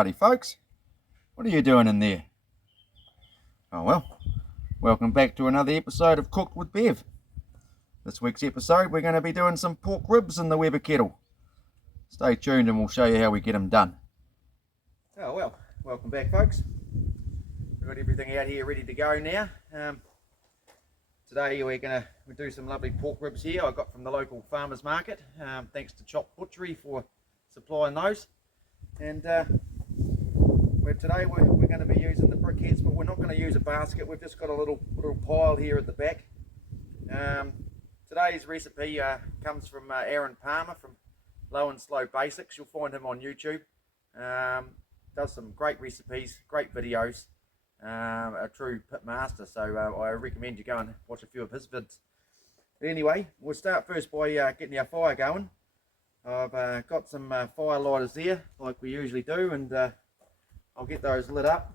Howdy folks, what are you doing in there? Oh well, welcome back to another episode of Cooked with Bev. This week's episode we're going to be doing some pork ribs in the Weber kettle. Stay tuned and we'll show you how we get them done. Oh well, welcome back folks. We've got everything out here ready to go now. Today we're going to do some lovely pork ribs here I got from the local farmers market. Thanks to Chop Butchery for supplying those. And today we're going to be using the briquettes, but we're not going to use a basket. We've just got a little pile here at the back. Today's recipe comes from Aaron Palmer from Low and Slow Basics. You'll find him on YouTube. Does some great recipes, great videos. A true pit master, so I recommend you go and watch a few of his vids. But anyway, we'll start first by getting our fire going. I've got some fire lighters there, like we usually do, and I'll get those lit up.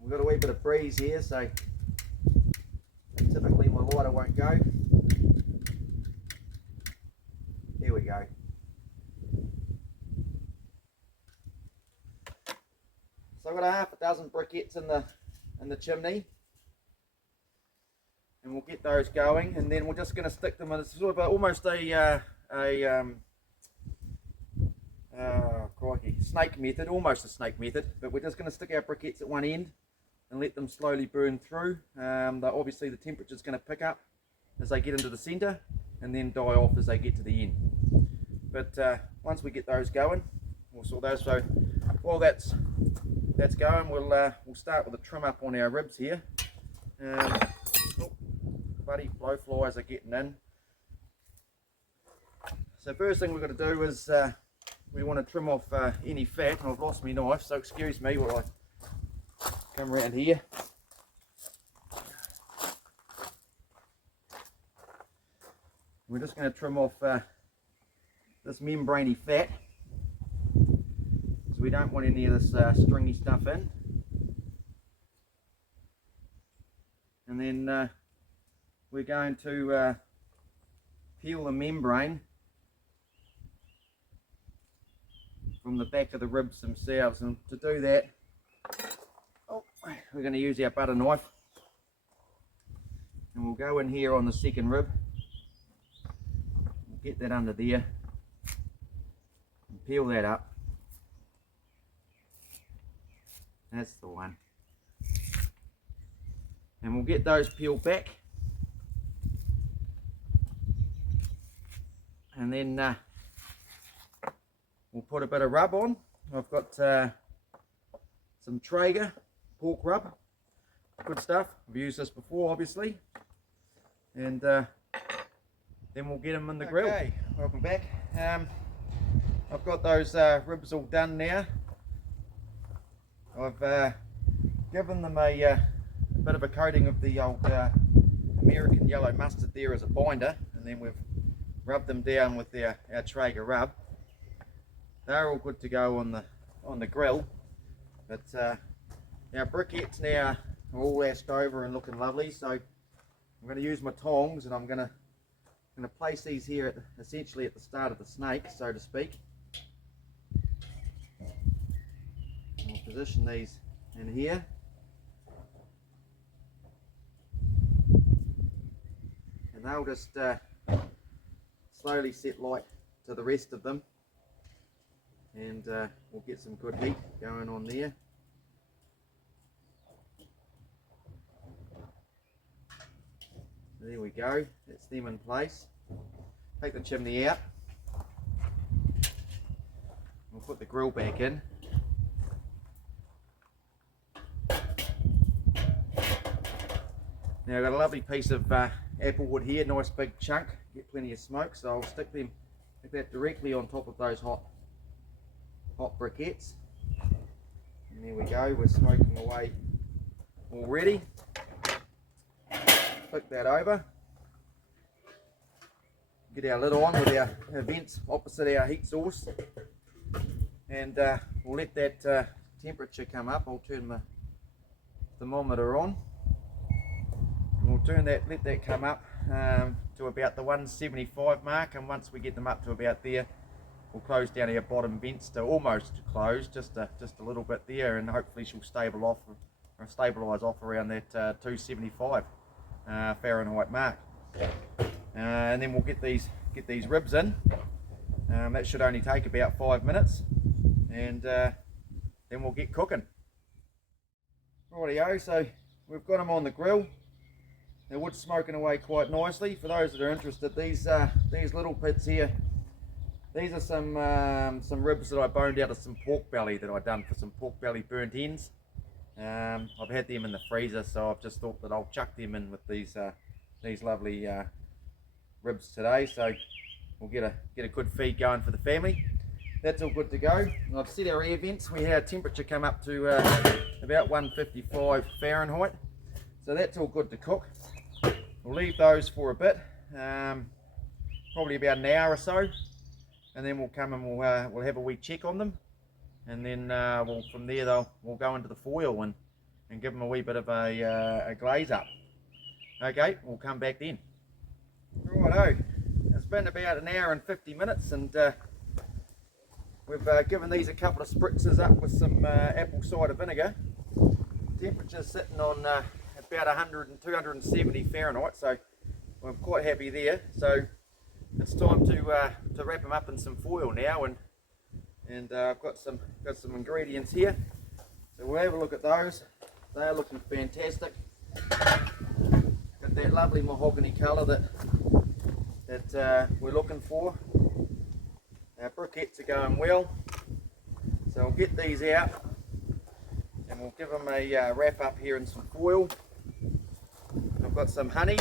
We've got a wee bit of breeze here, so typically my lighter won't go. There we go. So I've got a half a dozen briquettes in the chimney, and we'll get those going, and then we're just going to stick them in sort of almost a snake method, almost a snake method, but we're just going to stick our briquettes at one end and let them slowly burn through. Obviously the temperature is going to pick up as they get into the center and then die off as they get to the end. But once we get those going, we'll sort those. So while that's going, we'll start with a trim up on our ribs here. Bloody blowflies are getting in. So first thing we've got to do is we want to trim off any fat. I've lost my knife, so excuse me while I come around here. We're just going to trim off this membraney fat, because we don't want any of this stringy stuff in. And then we're going to peel the membrane from the back of the ribs themselves, and to do that we're going to use our butter knife, and we'll go in here on the second rib, get that under there and peel that up. That's the one, and we'll get those peeled back, and then we'll put a bit of rub on. I've got some Traeger pork rub, good stuff. I've used this before obviously, and then we'll get them in the grill. Okay, welcome back. I've got those ribs all done now. I've given them a bit of a coating of the old American yellow mustard there as a binder, and then we've rubbed them down with our Traeger rub. They're all good to go on the grill, but our briquettes now are all asked over and looking lovely. So I'm going to use my tongs, and I'm going to place these here essentially at the start of the snake, so to speak. I'll position these in here. And they'll just slowly set light to the rest of them, and we'll get some good heat going on there. There we go, that's them in place. Take the chimney out. We'll put the grill back in. Now I've got a lovely piece of apple wood here, nice big chunk, get plenty of smoke, so I'll stick that directly on top of those hot briquettes. And there we go, we're smoking away already. Flick that over. Get our lid on with our vents opposite our heat source, and we'll let that temperature come up. I'll turn the thermometer on, and we'll let that come up to about the 175 mark, and once we get them up to about there, we'll close down our bottom vents to almost close, just a little bit there, and hopefully she'll stabilise off around that 275 Fahrenheit mark. And then we'll get these ribs in. That should only take about 5 minutes, and then we'll get cooking. Rightio, so we've got them on the grill. The wood's smoking away quite nicely. For those that are interested, these little bits here, these are some ribs that I boned out of some pork belly that I done for some pork belly burnt ends. I've had them in the freezer, so I've just thought that I'll chuck them in with these lovely ribs today. So we'll get a good feed going for the family. That's all good to go. I've set our air vents. We had our temperature come up to about 155 Fahrenheit. So that's all good to cook. We'll leave those for a bit, probably about an hour or so, and then we'll come and we'll have a wee check on them, and then from there we'll go into the foil and give them a wee bit of a glaze up. Okay, we'll come back then. Righto, it's been about an hour and 50 minutes, and we've given these a couple of spritzes up with some apple cider vinegar. Temperature's sitting on about 100 and 270 Fahrenheit, so I'm quite happy there. So it's time to wrap them up in some foil now, and I've got some ingredients here, so we'll have a look at those. They are looking fantastic. Got that lovely mahogany colour that we're looking for. Our briquettes are going well, so we'll get these out and we'll give them a wrap up here in some foil. I've got some honey,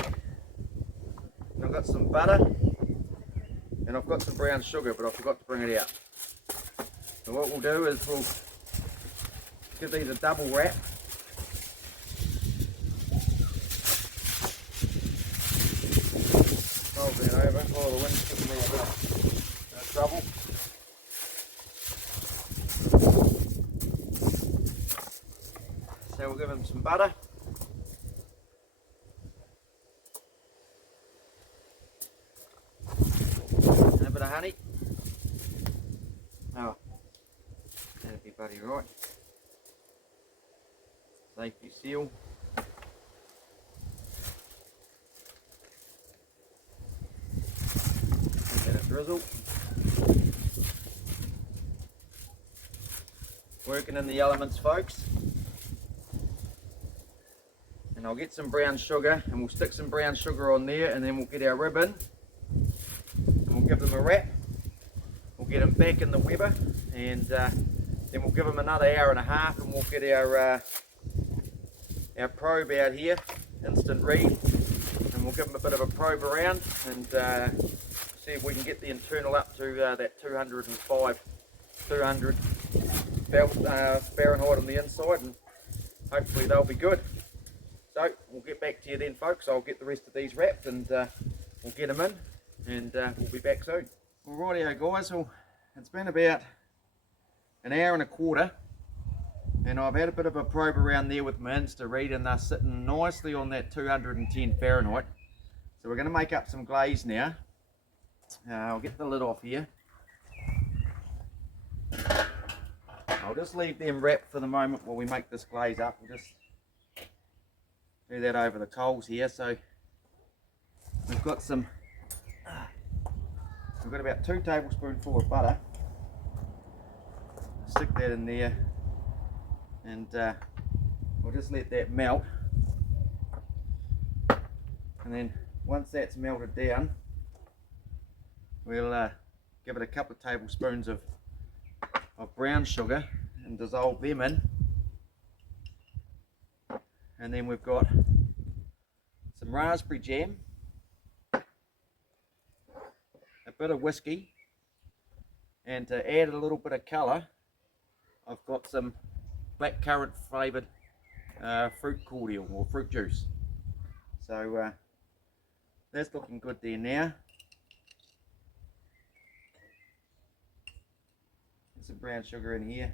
and I've got some butter, and I've got some brown sugar, but I forgot to bring it out. So what we'll do is we'll give these a double wrap. Fold that over. Oh, the wind's giving me a bit of trouble. So we'll give them some butter. And a bit of honey. Oh, that'd be bloody right. Safety seal. Drizzle. Working in the elements, folks. And I'll get some brown sugar, and we'll stick some brown sugar on there, and then we'll get our rib in, and we'll give them a wrap. We'll get them back in the Weber, and then we'll give them another hour and a half, and we'll get our probe out here, instant read, and we'll give them a bit of a probe around, and see if we can get the internal up to that 200 Fahrenheit on the inside, and hopefully they'll be good. So we'll get back to you then, folks. I'll get the rest of these wrapped, and we'll get them in, and we'll be back soon. Alrighty guys, well, it's been about an hour and a quarter, and I've had a bit of a probe around there with my Insta read, and they're sitting nicely on that 210 Fahrenheit. So we're going to make up some glaze now. I'll get the lid off here. I'll just leave them wrapped for the moment while we make this glaze up. We'll just do that over the coals here. So we've got about 2 tablespoonfuls of butter. Stick that in there, and we'll just let that melt. And then once that's melted down, we'll give it a couple of tablespoons of brown sugar and dissolve them in. And then we've got some raspberry jam, a bit of whiskey, and to add a little bit of colour, I've got some blackcurrant flavoured fruit cordial or fruit juice. So that's looking good there now. Some brown sugar in here.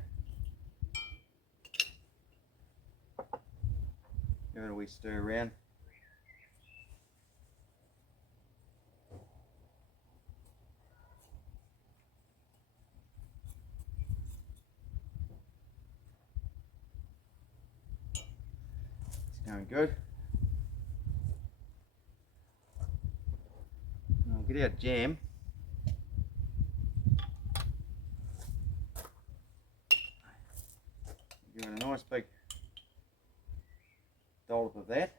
Give it a wee stir around. Going good. I'll get our jam. Give it a nice big dollop of that.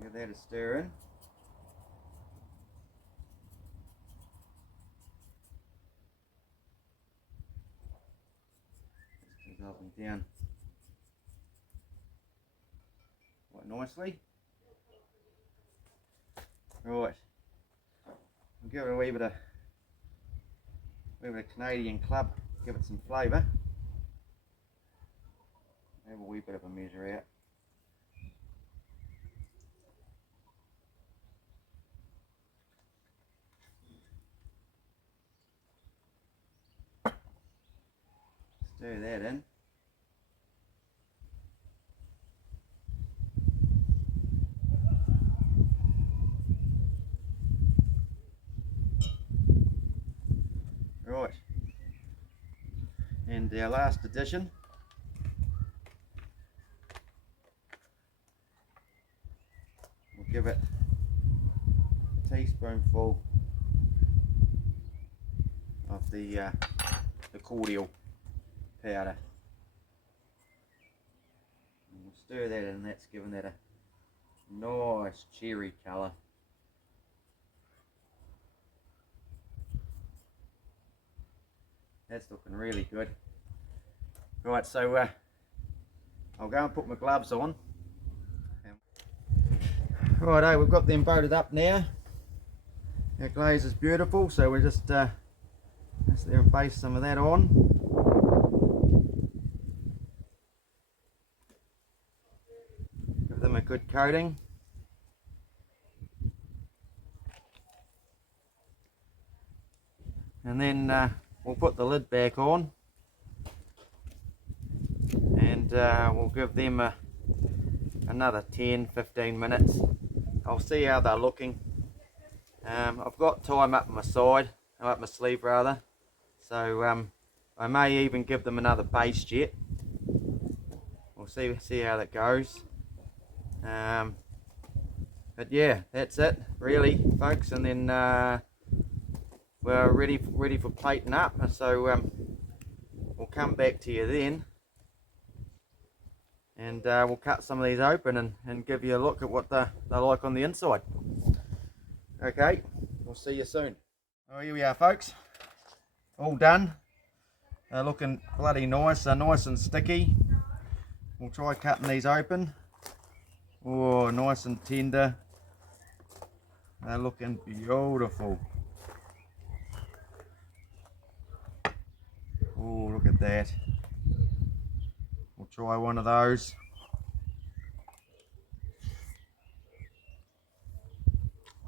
Give that a stir in. It's dissolving down quite nicely. Right, we'll give it a wee bit of Canadian Club, give it some flavour. Have a wee bit of a measure out. Stir that in. Right, and our last addition, we'll give it a teaspoonful of the cordial powder. And we'll stir that in, that's giving that a nice cherry colour. That's looking really good. Right, so I'll go and put my gloves on. Righto, we've got them bolted up now. Our glaze is beautiful, so we'll just there and baste some of that on. Give them a good coating. And then we'll put the lid back on. And we'll give them another 10-15 minutes. I'll see how they're looking. I've got time up my side, up my sleeve rather, so I may even give them another baste yet. We'll see how that goes. But yeah, that's it really, folks, and then we're ready for plating up, so we'll come back to you then, and we'll cut some of these open and give you a look at what they're like on the inside. Okay, we'll see you soon. Oh, here we are, folks, all done. They're looking bloody nice, they're nice and sticky. We'll try cutting these open. Oh, nice and tender. They're looking beautiful. Oh, look at that. We'll try one of those.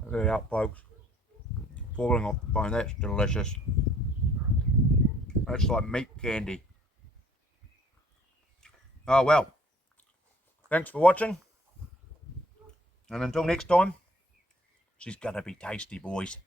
Look at that, folks. Falling off the bone, that's delicious. That's like meat candy. Oh well. Thanks for watching. And until next time, she's gonna be tasty, boys.